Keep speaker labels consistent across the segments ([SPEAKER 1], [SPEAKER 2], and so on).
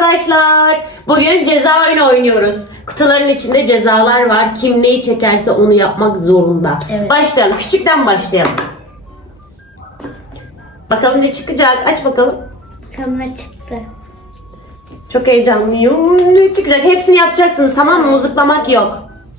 [SPEAKER 1] arkadaşlar. Bugün ceza oyunu oynuyoruz. Kutuların içinde cezalar var. Kim neyi çekerse onu yapmak zorunda.
[SPEAKER 2] Evet.
[SPEAKER 1] Başlayalım. Küçükten başlayalım. Bakalım ne çıkacak. Aç bakalım.
[SPEAKER 2] Kamera çıktı.
[SPEAKER 1] Çok heyecanlıyım. Ne çıkacak? Hepsini yapacaksınız, tamam mı? Mızıklamak yok.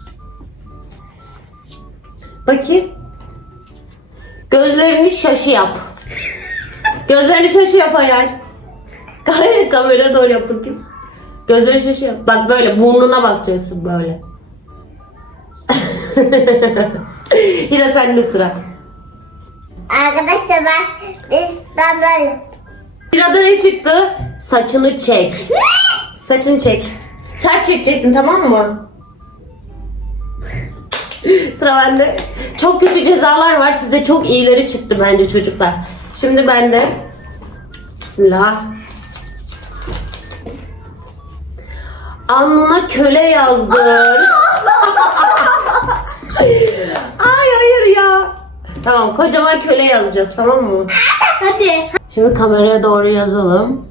[SPEAKER 1] Bakayım. Gözlerini şaşı yap. Gözlerini şaşı yap Hayal. Kameraya doğru yap bakayım. Gözlerini şaşı yap. Bak böyle burnuna bakacaksın böyle. Yine sende sıra.
[SPEAKER 2] Arkadaşlar ben böyle.
[SPEAKER 1] Sırada ne çıktı? Saçını çek. Saçını çek. Saç çekeceksin, tamam mı? Sıra bende. Çok kötü cezalar var. Size çok iyileri çıktı bence çocuklar. Şimdi bende. Bismillah. Alnına köle yazdır. Ay hayır ya. Tamam, kocaman köle yazacağız, tamam mı?
[SPEAKER 2] Hadi.
[SPEAKER 1] Şimdi kameraya doğru yazalım.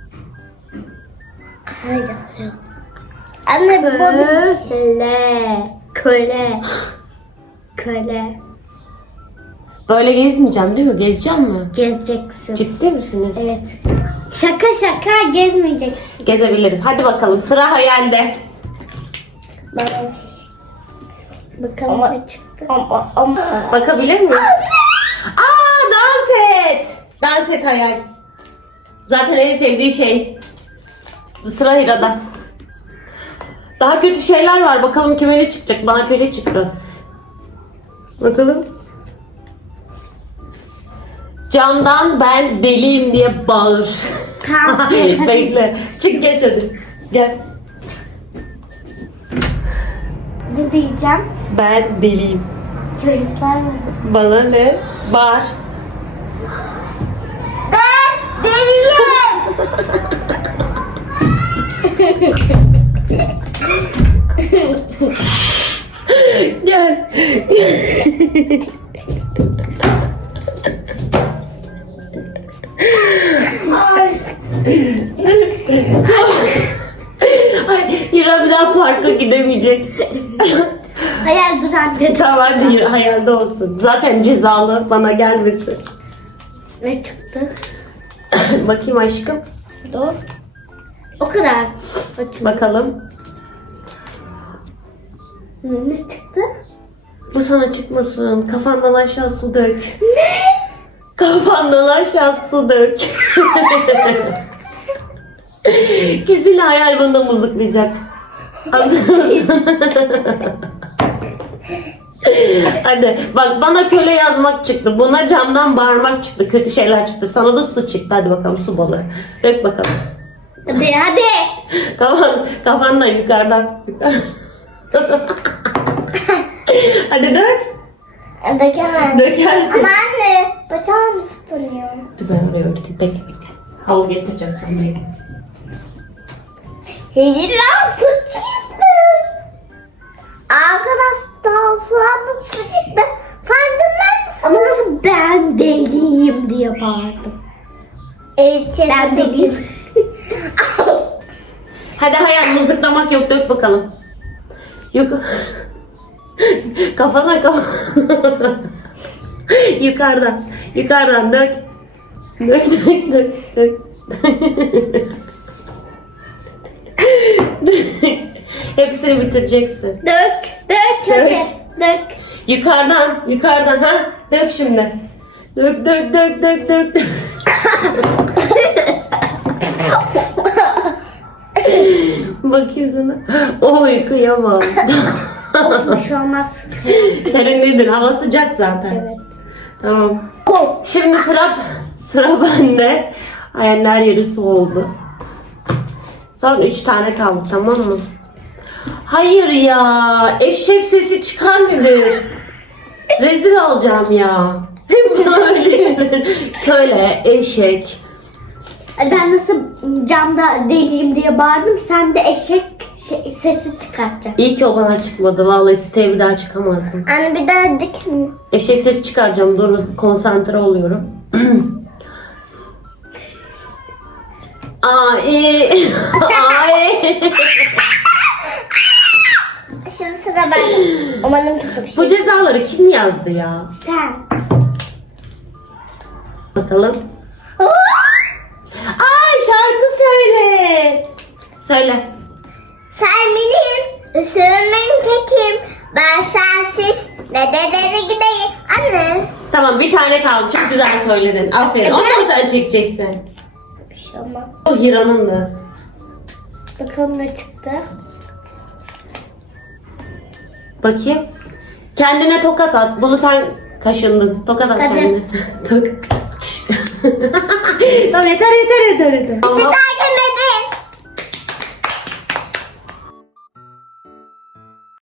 [SPEAKER 2] Hadi yazıyorum. Anne bu köle. Köle.
[SPEAKER 1] Böyle gezmeyeceğim değil mi? Gezeceğim mi?
[SPEAKER 2] Gezeceksin.
[SPEAKER 1] Ciddi misiniz?
[SPEAKER 2] Evet. Şaka gezmeyeceksin.
[SPEAKER 1] Gezebilirim. Hadi bakalım, sıra Hayal'de.
[SPEAKER 2] Bana ses. Bakalım ne çıktı.
[SPEAKER 1] Bakabilir miyim? Aa, dans et. Dans et Hayal. Zaten en sevdiği şey. Sıra Hira'da. Daha kötü şeyler var. Bakalım kime ne çıkacak. Bana köle çıktı. Bakalım. Camdan ben deliyim diye bağır.
[SPEAKER 2] Tamam.
[SPEAKER 1] Bekle. Çık geç hadi. Gel.
[SPEAKER 2] Ne diyeceğim?
[SPEAKER 1] Ben deliyim.
[SPEAKER 2] Çocuklar mı?
[SPEAKER 1] Bana ne? Bağır.
[SPEAKER 2] Ben deliyim.
[SPEAKER 1] Gel. Ay. Ay, Hira bir daha parka gidemeyecek.
[SPEAKER 2] Hayal dur anne.
[SPEAKER 1] Tamam hadi Hira, hayalde olsun. Zaten cezalı, bana gelmesin.
[SPEAKER 2] Ne çıktı?
[SPEAKER 1] Bakayım aşkım.
[SPEAKER 2] Dur. O kadar. Açın.
[SPEAKER 1] Bakalım.
[SPEAKER 2] Ne çıktı?
[SPEAKER 1] Bu sana çıkmasın. Kafandan aşağı su dök. Ne? Kafandan aşağı su dök. Kesin Hayal bunu da mızıklayacak. Hazır mısın? Hadi bak, bana köle yazmak çıktı. Buna camdan bağırmak çıktı. Kötü şeyler çıktı. Sana da su çıktı. Hadi bakalım, su balığı. Dök bakalım.
[SPEAKER 2] Hadi.
[SPEAKER 1] Kafandan yukarıdan. Hadi dök.
[SPEAKER 2] Dökemem.
[SPEAKER 1] Dökersin.
[SPEAKER 2] Ama anne bacağım tutunuyor.
[SPEAKER 1] Dur ben oraya öğreteyim. Bekle. Havlu getireceğim sana.
[SPEAKER 2] Hayır lan su çıktı. Arkadaşlar su aldım, su çıktı. Farkında mısın? Ama nasıl ben deliyim diye bağırdım. Evet ben deliyim.
[SPEAKER 1] Hadi Hayal, mızıklamak yok, dök bakalım. Yok. Kafana. Yukarıdan dök. Dök. Hepsini bitireceksin.
[SPEAKER 2] Dök hadi. Dök.
[SPEAKER 1] Yukarıdan ha. Dök şimdi. Dök. Bakayım sana. Oy kıyamam.
[SPEAKER 2] Olsun bir şey olmaz.
[SPEAKER 1] Senin nedir? Hava sıcak zaten.
[SPEAKER 2] Evet.
[SPEAKER 1] Tamam. Şimdi sıra bende. Hayaller yeri su oldu. Son 3 tane kaldı, tamam mı? Hayır ya. Eşek sesi çıkar mıdır? Rezil olacağım ya. Hep bana öyle şeyler. Köle, eşek.
[SPEAKER 2] Ben nasıl camda deliyim diye bağırdım, sen de eşek sesi çıkartacaksın.
[SPEAKER 1] İyi ki o bana çıkmadı. Vallahi siteye bir daha çıkamazdım.
[SPEAKER 2] Anne bir daha dik mi?
[SPEAKER 1] Eşek sesi çıkaracağım. Dur, konsantre oluyorum. Ay. Ay.
[SPEAKER 2] Şimdi sıra bende. Umarım kötü bir
[SPEAKER 1] Bu
[SPEAKER 2] şey.
[SPEAKER 1] cezaları kim yazdı ya?
[SPEAKER 2] Sen.
[SPEAKER 1] Bakalım. Aa, şarkı söyle. Söyle.
[SPEAKER 2] Sen benim ısırımın tekim. Ben sensiz ne nereye gideyim. Anne.
[SPEAKER 1] Tamam, bir tane kaldı. Çok güzel söyledin. Aferin. Onu da mı sen çekeceksin?
[SPEAKER 2] Bir şey olmaz.
[SPEAKER 1] O Hira'nın da.
[SPEAKER 2] Bakalım ne çıktı.
[SPEAKER 1] Bakayım. Kendine tokat at. Bunu sen kaşındın. Tokat at
[SPEAKER 2] Hadi.
[SPEAKER 1] kendine. Tamam, yeter.
[SPEAKER 2] İşte takip edin.